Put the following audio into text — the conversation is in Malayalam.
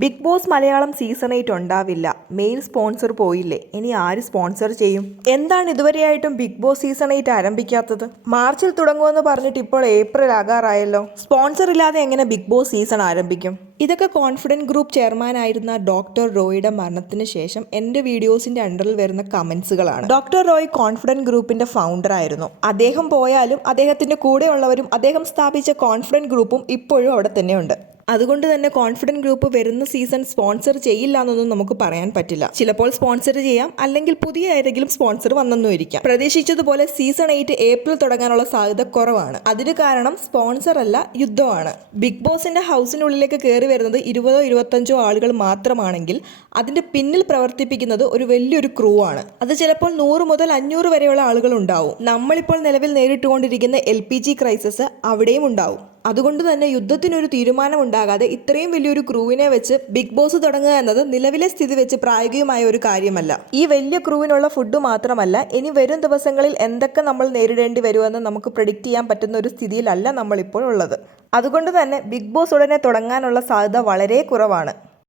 ബിഗ് ബോസ് മലയാളം സീസൺ 8 ഉണ്ടാവില്ല. മെയിൻ സ്പോൺസർ പോയില്ലേ, ഇനി ആര് സ്പോൺസർ ചെയ്യും? എന്താണ് ഇതുവരെയായിട്ടും ബിഗ് ബോസ് സീസൺ 8 ആരംഭിക്കാത്തത്? മാർച്ചിൽ തുടങ്ങുമെന്ന് പറഞ്ഞിട്ട് ഇപ്പോൾ ഏപ്രിൽ ആകാറായല്ലോ. സ്പോൺസർ ഇല്ലാതെ എങ്ങനെ ബിഗ് ബോസ് സീസൺ ആരംഭിക്കും? ഇതൊക്കെ കോൺഫിഡൻറ്റ് ഗ്രൂപ്പ് ചെയർമാനായിരുന്ന ഡോക്ടർ റോയിയുടെ മരണത്തിന് ശേഷം എൻ്റെ വീഡിയോസിന്റെ അണ്ടറിൽ വരുന്ന കമന്റ്സുകളാണ്. ഡോക്ടർ റോയ് കോൺഫിഡൻറ്റ് ഗ്രൂപ്പിന്റെ ഫൗണ്ടർ ആയിരുന്നു. അദ്ദേഹം പോയാലും അദ്ദേഹത്തിന്റെ കൂടെയുള്ളവരും അദ്ദേഹം സ്ഥാപിച്ച കോൺഫിഡൻറ്റ് ഗ്രൂപ്പും ഇപ്പോഴും അവിടെ തന്നെയുണ്ട്. അതുകൊണ്ട് തന്നെ കോൺഫിഡൻറ്റ് ഗ്രൂപ്പ് വരുന്ന സീസൺ സ്പോൺസർ ചെയ്യില്ല എന്നൊന്നും നമുക്ക് പറയാൻ പറ്റില്ല. ചിലപ്പോൾ സ്പോൺസർ ചെയ്യാം, അല്ലെങ്കിൽ പുതിയ ഏതെങ്കിലും സ്പോൺസർ വന്നെന്നും ഇരിക്കാം. പ്രതീക്ഷിച്ചതുപോലെ സീസൺ 8 ഏപ്രിൽ തുടങ്ങാനുള്ള സാധ്യത കുറവാണ്. അതിന് കാരണം സ്പോൺസർ അല്ല, യുദ്ധമാണ്. ബിഗ് ബോസിന്റെ ഹൗസിനുള്ളിലേക്ക് കയറി വരുന്നത് 20-25 ആളുകൾ മാത്രമാണെങ്കിൽ അതിന്റെ പിന്നിൽ പ്രവർത്തിപ്പിക്കുന്നത് ഒരു വലിയൊരു ക്രൂ ആണ്. അത് ചിലപ്പോൾ 100 മുതൽ 500 വരെയുള്ള ആളുകൾ ഉണ്ടാവും. നമ്മളിപ്പോൾ നിലവിൽ നേരിട്ടുകൊണ്ടിരിക്കുന്ന LPG ക്രൈസിസ് അവിടെയും ഉണ്ടാവും. അതുകൊണ്ട് തന്നെ യുദ്ധത്തിനൊരു തീരുമാനമുണ്ടാകാതെ ഇത്രയും വലിയൊരു ക്രൂവിനെ വെച്ച് ബിഗ് ബോസ് തുടങ്ങുക എന്നത് നിലവിലെ സ്ഥിതി വെച്ച് പ്രായോഗികമായ ഒരു കാര്യമല്ല. ഈ വലിയ ക്രൂവിനുള്ള ഫുഡ് മാത്രമല്ല, ഇനി വരും ദിവസങ്ങളിൽ എന്തൊക്കെ നമ്മൾ നേരിടേണ്ടി വരുമെന്ന് നമുക്ക് പ്രെഡിക്റ്റ് ചെയ്യാൻ പറ്റുന്ന ഒരു സ്ഥിതിയിലല്ല നമ്മളിപ്പോൾ ഉള്ളത്. അതുകൊണ്ട് തന്നെ ബിഗ് ബോസ് ഉടനെ തുടങ്ങാനുള്ള സാധ്യത വളരെ കുറവാണ്.